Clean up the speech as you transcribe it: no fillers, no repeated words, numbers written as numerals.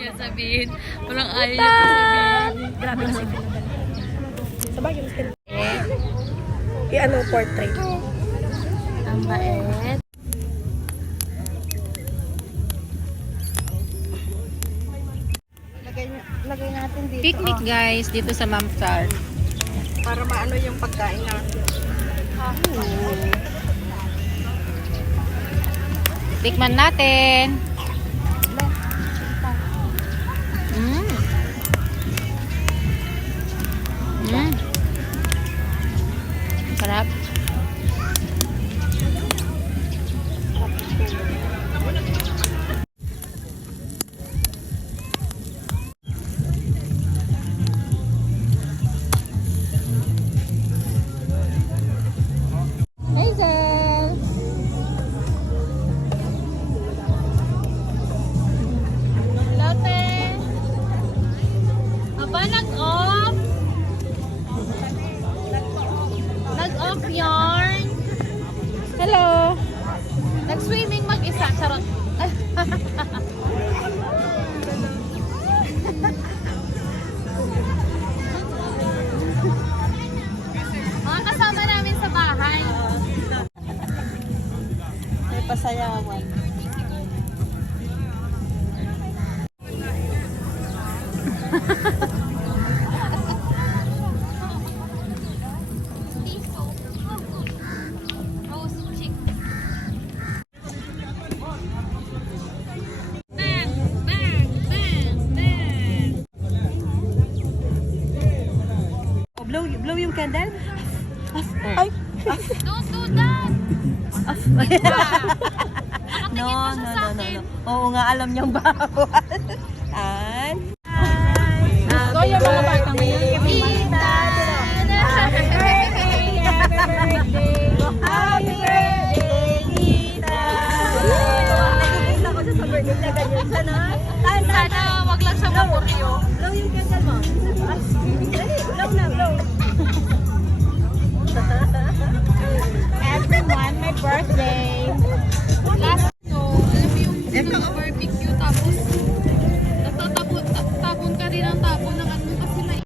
niya sabihin. Walang ayaw niya pa sabihin. Grabe kasi pinadala. Sabagay, mas ganun. I-ano, portrait. Ang bait. Lagay natin dito. Picnic guys, dito sa Mamzar. Para maano yung pagkain natin. Tikman natin. Mm. Mm. Sarap. Hazel! Lotte! Aba, nag-off? Nag-off yarn? Hello! Nag-swimming mag-isa. Charot. Mga kasama namin sa bahay. May pasayawan. Rose chick. Oh, blow yung candle. Ay! Don't do that! No. Oo nga, alam niyang bawal. And... Gusto yung mga batang ngayon. Happy birthday! Happy birthday, Tita! Nagigis ako sa birthday na ganyan. Sana wag lang siya mapuryo. blow yung candle mo. Dali, blow na, blow. Everyone, my birthday. Last no, alam mo yung mga barbecue tapos tapon ka rin ang tapon ng ano kasi may